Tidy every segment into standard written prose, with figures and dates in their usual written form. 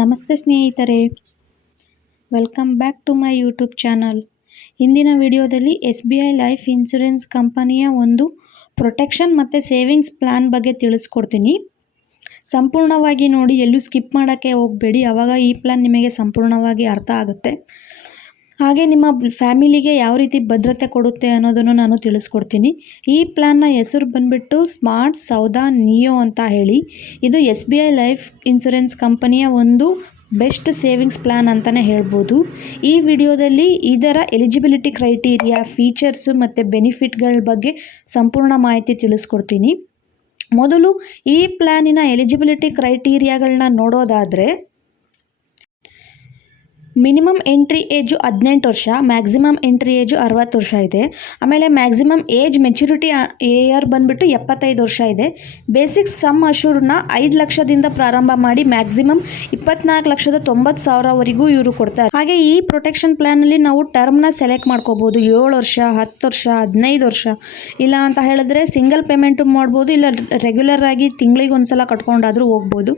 ನಮಸ್ತೆ ಸ್ನೇಹಿತರೆ, welcome back to my YouTube channel. ಇಂದಿನ ವಿಡಿಯೋದಲ್ಲಿ SBI ಲೈಫ್ ಇನ್ಶೂರೆನ್ಸ್ ಕಂಪನಿಯ ಒಂದು ಪ್ರೊಟೆಕ್ಷನ್ ಮತ್ತು ಸೇವಿಂಗ್ಸ್ ಪ್ಲ್ಯಾನ್ ಬಗ್ಗೆ ತಿಳಿಸ್ಕೊಡ್ತೀನಿ. ಸಂಪೂರ್ಣವಾಗಿ ನೋಡಿ, ಎಲ್ಲೂ ಸ್ಕಿಪ್ ಮಾಡೋಕ್ಕೆ ಹೋಗಬೇಡಿ. ಆವಾಗ ಈ ಪ್ಲ್ಯಾನ್ ನಿಮಗೆ ಸಂಪೂರ್ಣವಾಗಿ ಅರ್ಥ ಆಗುತ್ತೆ. ಹಾಗೆ ನಿಮ್ಮ ಫ್ಯಾಮಿಲಿಗೆ ಯಾವ ರೀತಿ ಭದ್ರತೆ ಕೊಡುತ್ತೆ ಅನ್ನೋದನ್ನು ನಾನು ತಿಳಿಸ್ಕೊಡ್ತೀನಿ. ಈ ಪ್ಲ್ಯಾನ್ನ ಹೆಸರು ಬಂದುಬಿಟ್ಟು ಸ್ಮಾರ್ಟ್ ಸೌದಾ ನಿಯೋ ಅಂತ ಹೇಳಿ. ಇದು SBI ಲೈಫ್ ಇನ್ಶೂರೆನ್ಸ್ ಕಂಪನಿಯ ಒಂದು ಬೆಸ್ಟ್ ಸೇವಿಂಗ್ಸ್ ಪ್ಲ್ಯಾನ್ ಅಂತಲೇ ಹೇಳ್ಬೋದು. ಈ ವಿಡಿಯೋದಲ್ಲಿ ಇದರ ಎಲಿಜಿಬಿಲಿಟಿ ಕ್ರೈಟೀರಿಯಾ, ಫೀಚರ್ಸು ಮತ್ತು ಬೆನಿಫಿಟ್ಗಳ ಬಗ್ಗೆ ಸಂಪೂರ್ಣ ಮಾಹಿತಿ ತಿಳಿಸ್ಕೊಡ್ತೀನಿ. ಮೊದಲು ಈ ಪ್ಲ್ಯಾನಿನ ಎಲಿಜಿಬಿಲಿಟಿ ಕ್ರೈಟೀರಿಯಾಗಳನ್ನ ನೋಡೋದಾದರೆ, ಮಿನಿಮಮ್ ಎಂಟ್ರಿ ಏಜು 18 ವರ್ಷ, ಮ್ಯಾಕ್ಸಿಮಮ್ ಎಂಟ್ರಿ ಏಜು 60 ವರ್ಷ ಇದೆ. ಆಮೇಲೆ ಮ್ಯಾಕ್ಸಿಮಮ್ ಏಜ್ ಮೆಚುರಿಟಿ ಇಯರ್ ಬಂದುಬಿಟ್ಟು 75 ವರ್ಷ ಇದೆ. ಬೇಸಿಕ್ ಸಮ್ ಅಶೂರ್ನ 5 ಲಕ್ಷದಿಂದ ಪ್ರಾರಂಭ ಮಾಡಿ ಮ್ಯಾಕ್ಸಿಮಮ್ 24,90,000ವರೆಗೂ ಇವರು ಕೊಡ್ತಾರೆ. ಹಾಗೆ ಈ ಪ್ರೊಟೆಕ್ಷನ್ ಪ್ಲ್ಯಾನಲ್ಲಿ ನಾವು ಟರ್ಮ್ನ ಸೆಲೆಕ್ಟ್ ಮಾಡ್ಕೋಬೋದು. 7 ವರ್ಷ, 10 ವರ್ಷ, 15 ವರ್ಷ, ಇಲ್ಲ ಅಂತ ಹೇಳಿದ್ರೆ ಸಿಂಗಲ್ ಪೇಮೆಂಟು ಮಾಡ್ಬೋದು, ಇಲ್ಲ ರೆಗ್ಯುಲರ್ ಆಗಿ ತಿಂಗಳಿಗೆ ಒಂದ್ಸಲ ಕಟ್ಕೊಂಡಾದರೂ ಹೋಗ್ಬೋದು.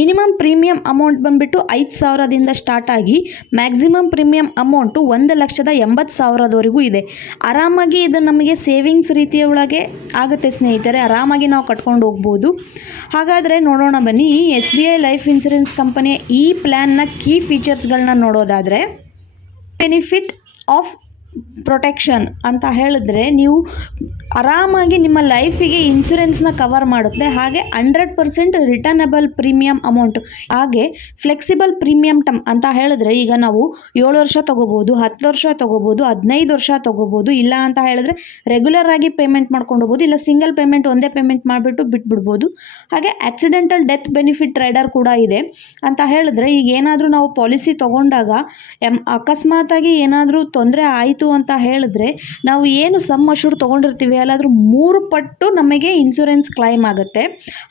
ಮಿನಿಮಮ್ ಪ್ರೀಮಿಯಂ ಅಮೌಂಟ್ ಬಂದುಬಿಟ್ಟು 5,000ದಿಂದ ಸ್ಟಾರ್ಟ್ ಆಗಿ ಮ್ಯಾಕ್ಸಿಮಮ್ ಪ್ರೀಮಿಯಂ ಅಮೌಂಟು 1,80,000ವರೆಗೂ ಇದೆ. ಆರಾಮಾಗಿ ಇದು ನಮಗೆ ಸೇವಿಂಗ್ಸ್ ರೀತಿಯ ಒಳಗೆ ಆಗುತ್ತೆ ಸ್ನೇಹಿತರೆ. ಆರಾಮಾಗಿ ನಾವು ಕಟ್ಕೊಂಡು ಹೋಗ್ಬೋದು. ಹಾಗಾದರೆ ನೋಡೋಣ ಬನ್ನಿ, ಈ SBI ಲೈಫ್ ಇನ್ಶೂರೆನ್ಸ್ ಕಂಪನಿಯ ಈ ಪ್ಲ್ಯಾನ್ನ ಕೀ ಫೀಚರ್ಸ್ಗಳನ್ನ ನೋಡೋದಾದರೆ, ಬೆನಿಫಿಟ್ ಆಫ್ ಪ್ರೊಟೆಕ್ಷನ್ ಅಂತ ಹೇಳಿದ್ರೆ, ನೀವು ಆರಾಮಾಗಿ ನಿಮ್ಮ ಲೈಫಿಗೆ ಇನ್ಶೂರೆನ್ಸ್ನ ಕವರ್ ಮಾಡುತ್ತೆ. ಹಾಗೆ 100% ರಿಟರ್ನಬಲ್ ಪ್ರೀಮಿಯಂ ಅಮೌಂಟು. ಹಾಗೆ ಫ್ಲೆಕ್ಸಿಬಲ್ ಪ್ರೀಮಿಯಂ ಟರ್ಮ್ ಅಂತ ಹೇಳಿದ್ರೆ, ಈಗ ನಾವು 7 ವರ್ಷ ತೊಗೋಬೋದು, 10 ವರ್ಷ ತೊಗೋಬೋದು, 15 ವರ್ಷ ತೊಗೋಬೋದು, ಇಲ್ಲ ಅಂತ ಹೇಳಿದ್ರೆ ರೆಗ್ಯುಲರ್ ಆಗಿ ಪೇಮೆಂಟ್ ಮಾಡ್ಕೊಂಡು ಹೋಗ್ಬೋದು, ಇಲ್ಲ ಸಿಂಗಲ್ ಪೇಮೆಂಟ್ ಒಂದೇ ಪೇಮೆಂಟ್ ಮಾಡಿಬಿಟ್ಟು ಬಿಟ್ಬಿಡ್ಬೋದು. ಹಾಗೆ ಆಕ್ಸಿಡೆಂಟಲ್ ಡೆತ್ ಬೆನಿಫಿಟ್ ರೈಡರ್ ಕೂಡ ಇದೆ. ಅಂತ ಹೇಳಿದ್ರೆ, ಈಗ ಏನಾದರೂ ನಾವು ಪಾಲಿಸಿ ತೊಗೊಂಡಾಗ ಅಕಸ್ಮಾತಾಗಿ ಏನಾದರೂ ತೊಂದರೆ ಆಯಿತು ಅಂತ ಹೇಳಿದ್ರೆ, ನಾವು ಏನು ಸಮ್ ಅಶೂರ್ ತೊಗೊಂಡಿರ್ತೀವಿ ಅಲ್ಲಾದರೂ 3 ಪಟ್ಟು ನಮಗೆ ಇನ್ಶೂರೆನ್ಸ್ ಕ್ಲೈಮ್ ಆಗುತ್ತೆ.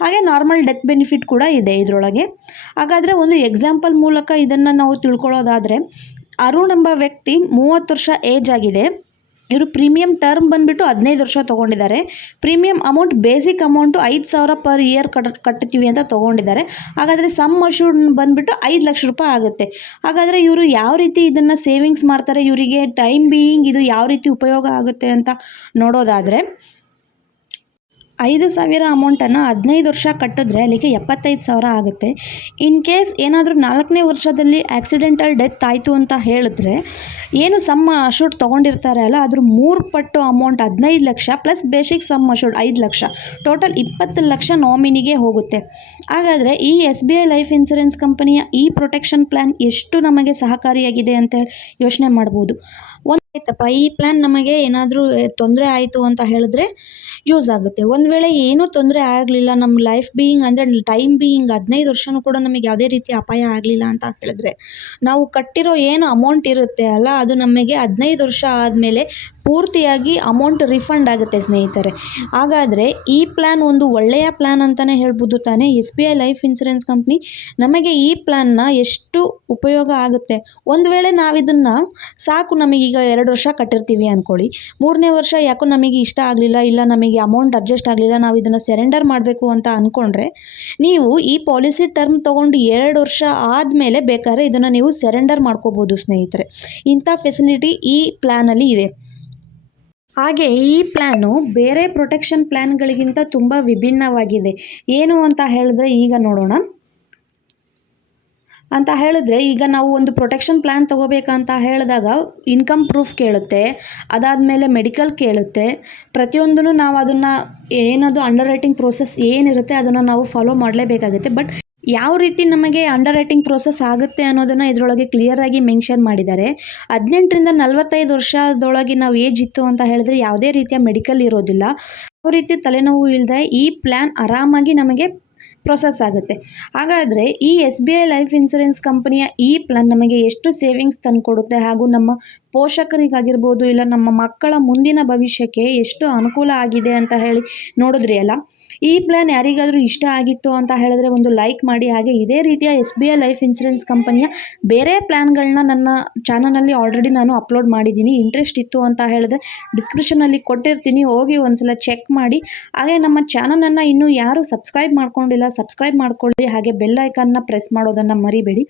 ಹಾಗೆ ನಾರ್ಮಲ್ ಡೆತ್ ಬೆನಿಫಿಟ್ ಕೂಡ ಇದೆ ಇದರೊಳಗೆ. ಹಾಗಾದರೆ ಒಂದು ಎಕ್ಸಾಂಪಲ್ ಮೂಲಕ ಇದನ್ನು ನಾವು ತಿಳ್ಕೊಳ್ಳೋದಾದರೆ, ಅರುಣ್ ಎಂಬ ವ್ಯಕ್ತಿ 30 ವರ್ಷ ಏಜ್ ಆಗಿದೆ. ಇವರು ಪ್ರೀಮಿಯಂ ಟರ್ಮ್ ಬಂದುಬಿಟ್ಟು 15 ವರ್ಷ ತೊಗೊಂಡಿದ್ದಾರೆ. Premium amount basic amount 5,000 per year ಕಟ್ತೀವಿ ಅಂತ ತೊಗೊಂಡಿದ್ದಾರೆ. ಹಾಗಾದರೆ ಸಮ್ ಅಶೂರ್ಡ್ ಬಂದುಬಿಟ್ಟು 5 ಲಕ್ಷ ರೂಪಾಯಿ ಆಗುತ್ತೆ. ಹಾಗಾದರೆ ಇವರು ಯಾವ ರೀತಿ ಇದನ್ನು ಸೇವಿಂಗ್ಸ್ ಮಾಡ್ತಾರೆ, ಇವರಿಗೆ ಟೈಮ್ ಬೀಯಿಂಗ್ ಇದು ಯಾವ ರೀತಿ ಉಪಯೋಗ ಆಗುತ್ತೆ ಅಂತ ನೋಡೋದಾದರೆ, 5,000 ಅಮೌಂಟನ್ನು 15 ವರ್ಷ ಕಟ್ಟಿದ್ರೆ ಅಲ್ಲಿಗೆ 75,000 ಆಗುತ್ತೆ. ಇನ್ ಕೇಸ್ ಏನಾದರೂ 4ನೇ ವರ್ಷದಲ್ಲಿ ಆಕ್ಸಿಡೆಂಟಲ್ ಡೆತ್ ಆಯಿತು ಅಂತ ಹೇಳಿದ್ರೆ, ಏನು ಸಮ್ ಅಶೂರ್ಡ್ ತೊಗೊಂಡಿರ್ತಾರೆ ಅಲ್ಲ, ಅದ್ರ 3 ಪಟ್ಟು amount 15 lakh plus basic some assured 5 lakh, total 20 lakh ನಾಮಿನಿಗೆ ಹೋಗುತ್ತೆ. ಹಾಗಾದರೆ ಈ SBI ಲೈಫ್ ಇನ್ಶೂರೆನ್ಸ್ ಕಂಪನಿಯ ಈ ಪ್ರೊಟೆಕ್ಷನ್ ಪ್ಲ್ಯಾನ್ ಎಷ್ಟು ನಮಗೆ ಸಹಕಾರಿಯಾಗಿದೆ ಅಂತೇಳಿ ಯೋಚನೆ ಮಾಡ್ಬೋದು. ಆಯ್ತಪ್ಪ, ಈ ಪ್ಲ್ಯಾನ್ ನಮಗೆ ಏನಾದರೂ ತೊಂದರೆ ಆಯಿತು ಅಂತ ಹೇಳಿದ್ರೆ ಯೂಸ್ ಆಗುತ್ತೆ. ಒಂದು ವೇಳೆ ಏನೂ ತೊಂದರೆ ಆಗಲಿಲ್ಲ, ನಮ್ಮ ಲೈಫ್ ಬೀಯಿಂಗ್ ಅಂದರೆ ಟೈಮ್ ಬೀಯಿಂಗ್ 15 ವರ್ಷವೂ ಕೂಡ ನಮಗೆ ಯಾವುದೇ ರೀತಿ ಅಪಾಯ ಆಗಲಿಲ್ಲ ಅಂತ ಹೇಳಿದ್ರೆ, ನಾವು ಕಟ್ಟಿರೋ ಏನು ಅಮೌಂಟ್ ಇರುತ್ತೆ ಅಲ್ಲ, ಅದು ನಮಗೆ 15 ವರ್ಷ ಆದಮೇಲೆ ಪೂರ್ತಿಯಾಗಿ ಅಮೌಂಟ್ ರಿಫಂಡ್ ಆಗುತ್ತೆ ಸ್ನೇಹಿತರೆ. ಹಾಗಾದರೆ ಈ ಪ್ಲ್ಯಾನ್ ಒಂದು ಒಳ್ಳೆಯ ಪ್ಲ್ಯಾನ್ ಅಂತಲೇ ಹೇಳ್ಬೋದು ತಾನೇ. SBI ಲೈಫ್ ಇನ್ಶೂರೆನ್ಸ್ ಕಂಪ್ನಿ ನಮಗೆ ಈ ಪ್ಲ್ಯಾನ್ನ ಎಷ್ಟು ಉಪಯೋಗ ಆಗುತ್ತೆ. ಒಂದು ವೇಳೆ ನಾವಿದನ್ನು ಸಾಕು, ನಮಗೀಗ 2 ವರ್ಷ ಕಟ್ಟಿರ್ತೀವಿ ಅಂದ್ಕೊಳ್ಳಿ, 3ನೇ ವರ್ಷ ಯಾಕೋ ನಮಗೆ ಇಷ್ಟ ಆಗಲಿಲ್ಲ, ಇಲ್ಲ ನಮಗೆ ಅಮೌಂಟ್ ಅಡ್ಜಸ್ಟ್ ಆಗಲಿಲ್ಲ, ನಾವು ಇದನ್ನು ಸರೆಂಡರ್ ಮಾಡಬೇಕು ಅಂತ ಅಂದ್ಕೊಂಡ್ರೆ, ನೀವು ಈ ಪಾಲಿಸಿ ಟರ್ಮ್ ತೊಗೊಂಡು 2 ವರ್ಷ ಆದಮೇಲೆ ಬೇಕಾದ್ರೆ ಇದನ್ನು ನೀವು ಸರೆಂಡರ್ ಮಾಡ್ಕೋಬೋದು ಸ್ನೇಹಿತರೆ. ಇಂಥ ಫೆಸಿಲಿಟಿ ಈ ಪ್ಲ್ಯಾನಲ್ಲಿ ಇದೆ. ಹಾಗೆ ಈ ಪ್ಲ್ಯಾನು ಬೇರೆ ಪ್ರೊಟೆಕ್ಷನ್ ಪ್ಲ್ಯಾನ್ಗಳಿಗಿಂತ ತುಂಬ ವಿಭಿನ್ನವಾಗಿದೆ. ಏನು ಅಂತ ಹೇಳಿದ್ರೆ, ಈಗ ನೋಡೋಣ. ಅಂತ ಹೇಳಿದ್ರೆ, ಈಗ ನಾವು ಒಂದು ಪ್ರೊಟೆಕ್ಷನ್ ಪ್ಲ್ಯಾನ್ ತೊಗೋಬೇಕಂತ ಹೇಳಿದಾಗ ಇನ್ಕಮ್ ಪ್ರೂಫ್ ಕೇಳುತ್ತೆ, ಅದಾದಮೇಲೆ ಮೆಡಿಕಲ್ ಕೇಳುತ್ತೆ. ಪ್ರತಿಯೊಂದೂ ನಾವು ಅದನ್ನು ಏನದು ಅಂಡರ್ ರೈಟಿಂಗ್ ಪ್ರೋಸೆಸ್ ಏನಿರುತ್ತೆ ಅದನ್ನು ನಾವು ಫಾಲೋ ಮಾಡಲೇಬೇಕಾಗುತ್ತೆ. ಬಟ್ ಯಾವ ರೀತಿ ನಮಗೆ ಅಂಡರ್ ರೈಟಿಂಗ್ ಪ್ರೋಸೆಸ್ ಆಗುತ್ತೆ ಅನ್ನೋದನ್ನು ಇದರೊಳಗೆ ಕ್ಲಿಯರಾಗಿ ಮೆನ್ಷನ್ ಮಾಡಿದ್ದಾರೆ. 18ರಿಂದ 45 ವರ್ಷದೊಳಗೆ ನಾವು ಏಜ್ ಇತ್ತು ಅಂತ ಹೇಳಿದ್ರೆ ಯಾವುದೇ ರೀತಿಯ ಮೆಡಿಕಲ್ ಇರೋದಿಲ್ಲ. ಯಾವ ರೀತಿ ತಲೆನೋವು ಇಲ್ಲದೆ ಈ ಪ್ಲ್ಯಾನ್ ಆರಾಮಾಗಿ ನಮಗೆ ಪ್ರೊಸೆಸ್ ಆಗುತ್ತೆ. ಹಾಗಾದರೆ ಈ SBI ಲೈಫ್ ಇನ್ಶೂರೆನ್ಸ್ ಕಂಪನಿಯ ಈ ಪ್ಲ್ಯಾನ್ ನಮಗೆ ಎಷ್ಟು ಸೇವಿಂಗ್ಸ್ ತಂದುಕೊಡುತ್ತೆ, ಹಾಗೂ ನಮ್ಮ ಪೋಷಕರಿಗಾಗಿರ್ಬೋದು, ಇಲ್ಲ ನಮ್ಮ ಮಕ್ಕಳ ಮುಂದಿನ ಭವಿಷ್ಯಕ್ಕೆ ಎಷ್ಟು ಅನುಕೂಲ ಆಗಿದೆ ಅಂತ ಹೇಳಿ ನೋಡಿದ್ರಿ ಅಲ್ಲ. ಈ ಪ್ಲ್ಯಾನ್ ಯಾರಿಗಾದರೂ ಇಷ್ಟ ಆಗಿತ್ತು ಅಂತ ಹೇಳಿದ್ರೆ ಒಂದು ಲೈಕ್ ಮಾಡಿ. ಹಾಗೆ ಇದೇ ರೀತಿಯ SBI ಲೈಫ್ ಇನ್ಶೂರೆನ್ಸ್ ಕಂಪನಿಯ ಬೇರೆ ಪ್ಲ್ಯಾನ್ಗಳನ್ನ ನನ್ನ ಚಾನಲಲ್ಲಿ ಆಲ್ರೆಡಿ ನಾನು ಅಪ್ಲೋಡ್ ಮಾಡಿದ್ದೀನಿ. ಇಂಟ್ರೆಸ್ಟ್ ಇತ್ತು ಅಂತ ಹೇಳಿದ್ರೆ ಡಿಸ್ಕ್ರಿಪ್ಷನಲ್ಲಿ ಕೊಟ್ಟಿರ್ತೀನಿ, ಹೋಗಿ ಒಂದ್ಸಲ ಚೆಕ್ ಮಾಡಿ. ಹಾಗೆ ನಮ್ಮ ಚಾನಲನ್ನು ಇನ್ನೂ ಯಾರು ಸಬ್ಸ್ಕ್ರೈಬ್ ಮಾಡ್ಕೊಂಡಿಲ್ಲ ಸಬ್ಸ್ಕ್ರೈಬ್ ಮಾಡ್ಕೊಳ್ಳಿ. ಹಾಗೆ ಬೆಲ್ ಐಕಾನ್ನ ಪ್ರೆಸ್ ಮಾಡೋದನ್ನು ಮರಿಬೇಡಿ.